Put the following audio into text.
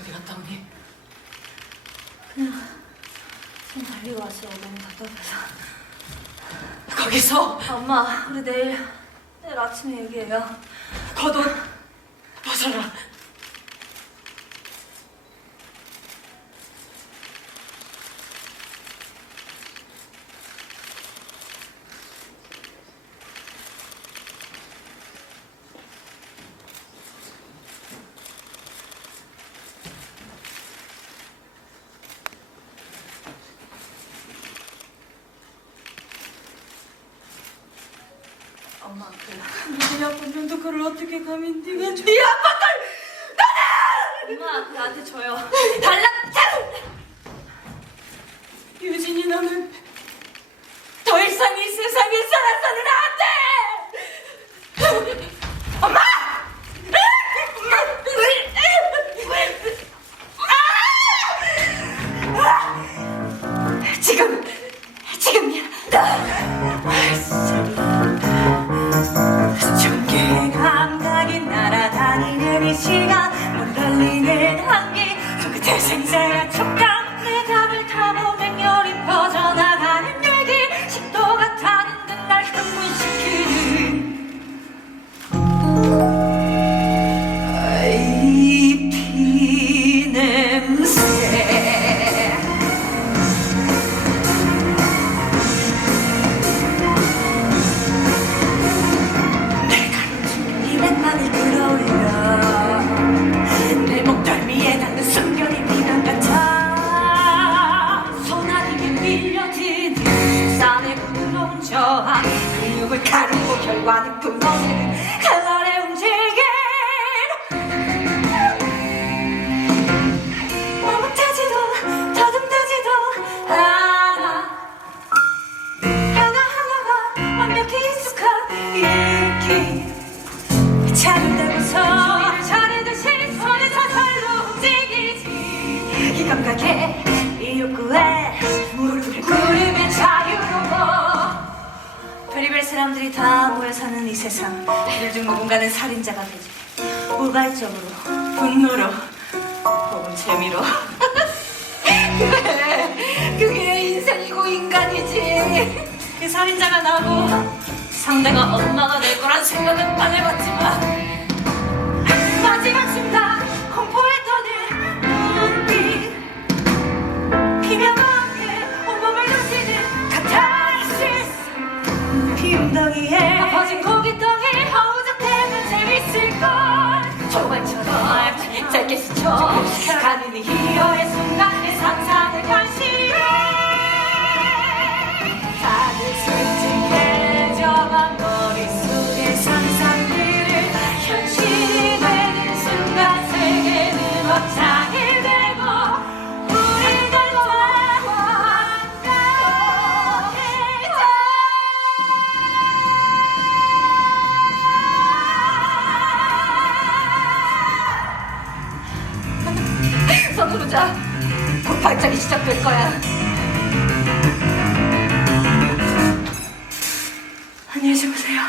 어디 갔다 오니? 그냥 좀 달리고 왔어요. 너무 답답해서. 거기서 엄마, 우리 내일 내일 아침에 얘기해요. 겉옷 벗어라. 엄마, 그네 아빠 면도 그걸 어떻게 감히 네가 네 아빠들 엄마, 그 나한테 줘요. 달라. 유진이 너는 더 이상 이 세상에 살아서는 안 돼. 엄마. 지금 지금이야. 달리는 한기. 손끝에 생생한 촉 밀려드는 산의 부러운 저항. 근육을 가르고 결과는 끊어지는 칼날의 움직임 머뭇하지도 더듬다지도 않아 하나하나가 완벽히 익숙한 이기. 잘되 사람들이 다 모여 사는 이 세상. 중 누군가는 살인자가 되지. 우발적으로, 분노로, 혹은 재미로. 그래 그게 인생이고 인간이지 그 살인자가 나고 상대가 엄마가 될 거란 생각은 짧게 스쳐 가는 이 희열의 순간 서두르자 곧 발작이 시작될 거야 안녕히 주무세요.